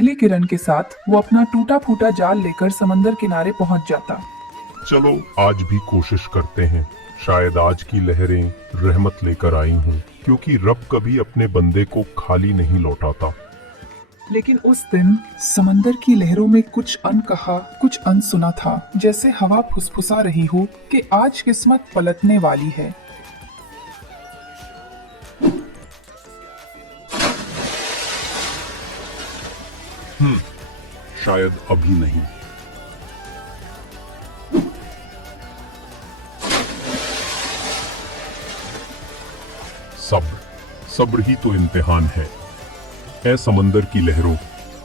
पहली किरण के साथ वो अपना टूटा फूटा जाल लेकर समंदर किनारे पहुंच जाता। चलो आज भी कोशिश करते हैं, शायद आज की लहरें रहमत लेकर आई हों, क्योंकि रब कभी अपने बंदे को खाली नहीं लौटाता। लेकिन उस दिन समंदर की लहरों में कुछ अनकहा, कुछ अनसुना था, जैसे हवा फुसफुसा रही हो कि आज किस्मत पलटने वाली है। शायद अभी नहीं। सब्र ही तो इम्तिहान है। ऐ समंदर की लहरों,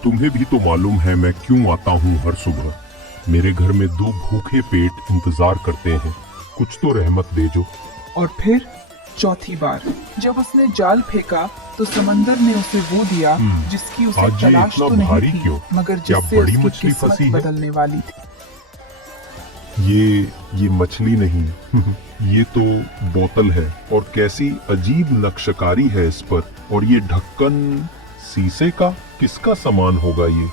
तुम्हें भी तो मालूम है मैं क्यों आता हूँ हर सुबह। मेरे घर में 2 भूखे पेट इंतजार करते हैं, कुछ तो रहमत दे जो। और फिर चौथी बार जब उसने जाल फेंका तो समंदर ने उसे वो दिया जिसकी उसे आज ये तलाश इतना तो नहीं भारी थी, क्यों? मगर क्या जिससे बड़ी उसकी मछली किस्मत फंसी है? बदलने वाली थी। ये मछली नहीं ये तो बोतल है, और कैसी अजीब नक्शकारी है इस पर। और ये ढक्कन शीशे का, किसका सामान होगा ये?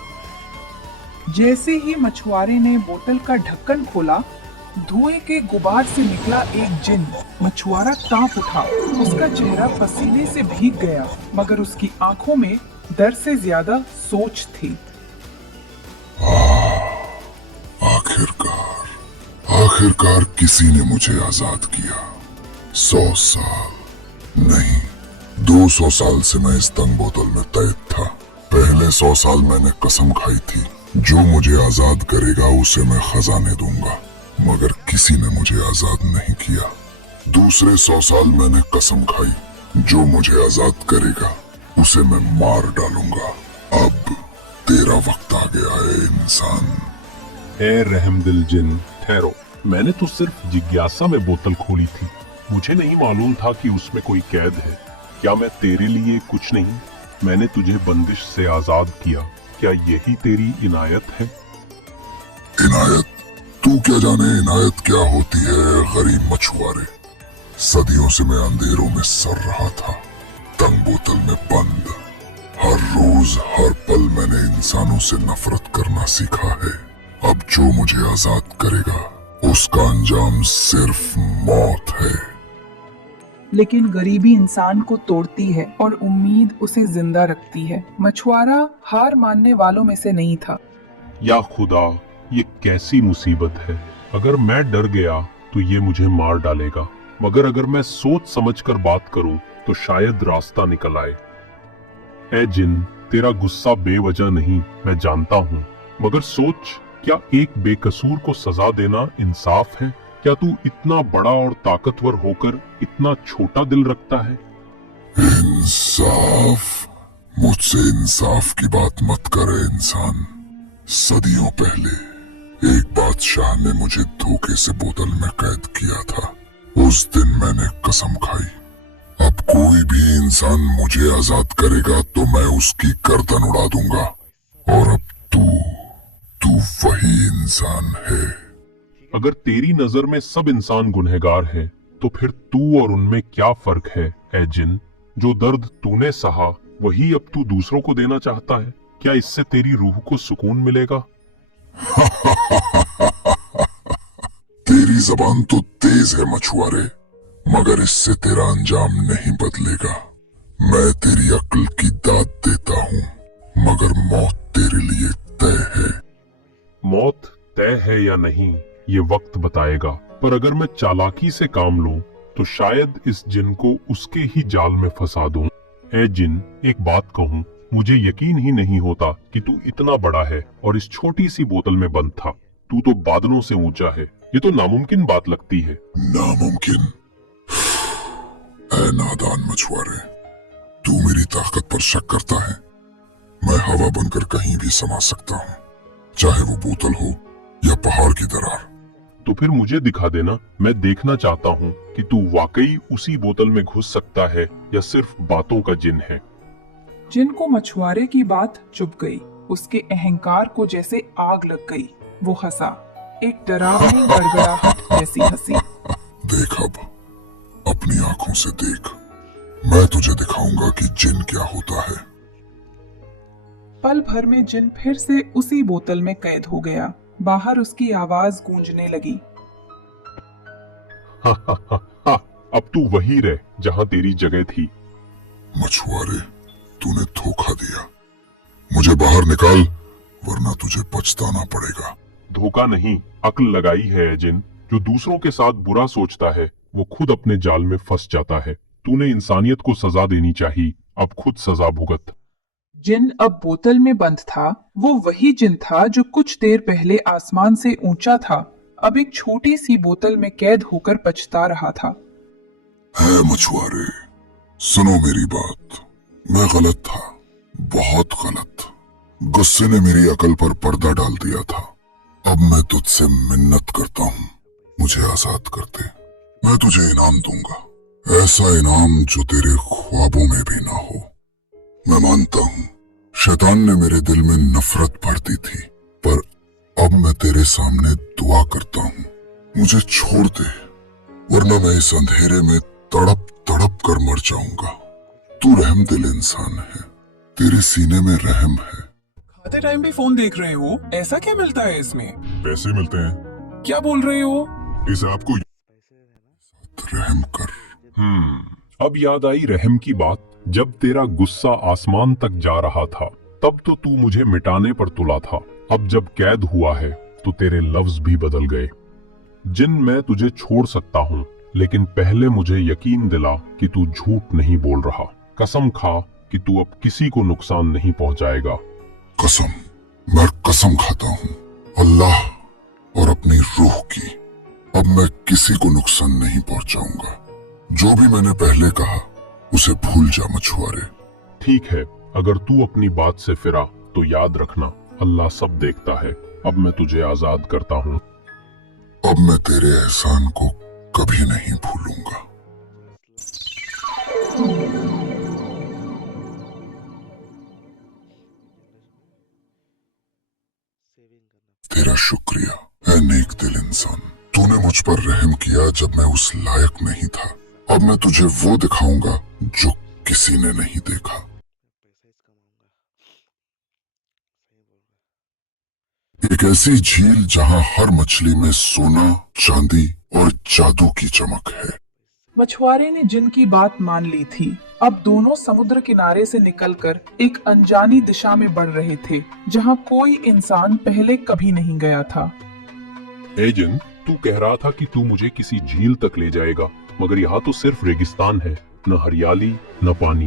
जैसे ही मछुआरे ने बोतल का ढक्कन खोला, धुएं के गुबार से निकला एक जिन। मछुआरा कांप उठा, उसका चेहरा पसीने से भीग गया, मगर उसकी आंखों में डर से ज्यादा सोच थी। आखिरकार किसी ने मुझे आजाद किया। 100 साल नहीं, 200 साल से मैं इस तंग बोतल में कैद था। पहले 100 साल मैंने कसम खाई थी, जो मुझे आजाद करेगा उसे मैं खजाने दूंगा, मगर किसी ने मुझे आजाद नहीं किया। दूसरे 100 साल मैंने कसम खाई, जो मुझे आजाद करेगा उसे मैं मार डालूंगा। अब तेरा वक्त आ गया है इंसान। ए रहमदिल जिन, ठहरो। मैंने तो सिर्फ जिज्ञासा में बोतल खोली थी, मुझे नहीं मालूम था कि उसमें कोई कैद है। क्या मैं तेरे लिए कुछ नहीं? मैंने तुझे बंदिश से आजाद किया, क्या यही तेरी इनायत है? इनायत? तू क्या जाने इनायत क्या होती है गरीब मछुआरे। सदियों से मैं अंधेरों में सर रहा था, तंग बोतल में बंद। हर रोज हर पल मैंने इंसानों से नफरत करना सीखा है। अब जो मुझे आजाद करेगा उसका अंजाम सिर्फ मौत है। लेकिन गरीबी इंसान को तोड़ती है और उम्मीद उसे जिंदा रखती है। मछुआरा हार मानने वालों में से नहीं था। या खुदा, ये कैसी मुसीबत है। अगर मैं डर गया तो ये मुझे मार डालेगा, मगर अगर मैं सोच समझकर बात करूं तो शायद रास्ता निकल आए। ए जिन, तेरा गुस्सा बेवजह नहीं, मैं जानता हूं, मगर सोच, क्या एक बेकसूर को सजा देना इंसाफ है? क्या तू इतना बड़ा और ताकतवर होकर इतना छोटा दिल रखता है? इंसाफ? मुझसे इंसाफ की बात मत करे इंसान। सदियों पहले एक बादशाह ने मुझे धोखे से बोतल में कैद किया था। उस दिन मैंने कसम खाई, अब कोई भी इंसान मुझे आजाद करेगा तो मैं उसकी गर्दन उड़ा दूंगा। और अब तू वही इंसान है। अगर तेरी नजर में सब इंसान गुनहगार हैं, तो फिर तू और उनमें क्या फर्क है? ए जिन, जो दर्द तूने सहा वही अब तू दूसरों को देना चाहता है। क्या इससे तेरी रूह को सुकून मिलेगा? तेरी जबान तो तेज है मछुआरे, मगर इससे तेरा अंजाम नहीं बदलेगा। मैं तेरी अक्ल की दाद देता हूँ, मगर मौत तेरे लिए तय है। मौत तय है या नहीं ये वक्त बताएगा, पर अगर मैं चालाकी से काम लूं तो शायद इस जिन को उसके ही जाल में फंसा दूं। ए जिन, एक बात कहूं, मुझे यकीन ही नहीं होता कि तू इतना बड़ा है और इस छोटी सी बोतल में बंद था। तू तो बादलों से ऊंचा है, ये तो नामुमकिन बात लगती है। नामुमकिन? ऐ नादान मछुआरे, तू मेरी ताकत पर शक करता है। मैं हवा बनकर कहीं भी समा सकता हूँ, चाहे वो बोतल हो या पहाड़ की दरार। तो फिर मुझे दिखा देना, मैं देखना चाहता हूँ कि तू वाकई उसी बोतल में घुस सकता है या सिर्फ बातों का जिन है। जिन को मछुआरे की बात चुभ गई, उसके अहंकार को जैसे आग लग गई। वो हंसा, एक डरावनी गड़गड़ाहट जैसी हंसी। देख, अब अपनी आंखों से देख, मैं तुझे दिखाऊंगा कि जिन क्या होता है। पल भर में जिन फिर से उसी बोतल में कैद हो गया। बाहर उसकी आवाज गूंजने लगी। हा हा हा हा, अब तू वही रह जहां तेरी जगह थी। मछुआरे, तूने धोखा दिया। मुझे बाहर निकाल, वरना तुझे पछताना पड़ेगा। धोखा नहीं, अक्ल लगाई है जिन। जो दूसरों के साथ बुरा सोचता है वो खुद अपने जाल में फंस जाता है। तूने इंसानियत को सजा देनी चाहिए, अब खुद सजा भुगत। जिन अब बोतल में बंद था। वो वही जिन था जो कुछ देर पहले आसमान से ऊंचा था, अब एक छोटी सी बोतल में कैद होकर पछता रहा था। है मछुआरे, सुनो मेरी बात। मैं गलत था, बहुत गलत। गुस्से ने मेरी अकल पर पर्दा डाल दिया था। अब मैं तुझसे मिन्नत करता हूँ, मुझे आजाद कर दे। मैं तुझे इनाम दूंगा, ऐसा इनाम जो तेरे ख्वाबों में भी ना हो। मैं मानता हूँ शैतान ने मेरे दिल में नफरत भर दी थी, पर अब मैं तेरे सामने दुआ करता हूँ, मुझे छोड़ दे, वरना मैं इस अंधेरे में तड़प तड़प कर मर जाऊंगा। तू रहम दिल इंसान है, तेरे सीने में रहम है। खाते टाइम भी फोन देख रहे हो? ऐसा क्या मिलता है इसमें? पैसे मिलते हैं, क्या बोल रहे हो? इस आपको रहम कर। अब याद आई रहम की बात। जब तेरा गुस्सा आसमान तक जा रहा था तब तो तू मुझे मिटाने पर तुला था। अब जब कैद हुआ है तो तेरे लफ्ज भी बदल गए। जिन, मैं तुझे छोड़ सकता हूँ, लेकिन पहले मुझे यकीन दिला कि तू झूठ नहीं बोल रहा। कसम खा कि तू अब किसी को नुकसान नहीं पहुंचाएगा। कसम, मैं कसम खाता हूँ अल्लाह और अपनी रूह की, अब मैं किसी को नुकसान नहीं पहुंचाऊंगा। जो भी मैंने पहले कहा उसे भूल जा मछुआरे। ठीक है, अगर तू अपनी बात से फिरा तो याद रखना, अल्लाह सब देखता है। अब मैं तुझे आजाद करता हूँ। अब मैं तेरे एहसान को कभी नहीं भूलूंगा। तेरा शुक्रिया है नेक दिल इंसान। तूने मुझ पर रहम किया जब मैं उस लायक नहीं था। अब मैं तुझे वो दिखाऊंगा जो किसी ने नहीं देखा। एक ऐसी झील जहां हर मछली में सोना, चांदी और जादू की चमक है। मछुआरे ने जिन की बात मान ली थी। अब दोनों समुद्र किनारे से निकलकर एक अनजानी दिशा में बढ़ रहे थे, जहां कोई इंसान पहले कभी नहीं गया था। ए जिन, तू कह रहा था कि तू मुझे किसी झील तक ले जाएगा, मगर यहाँ तो सिर्फ रेगिस्तान है, न हरियाली न पानी।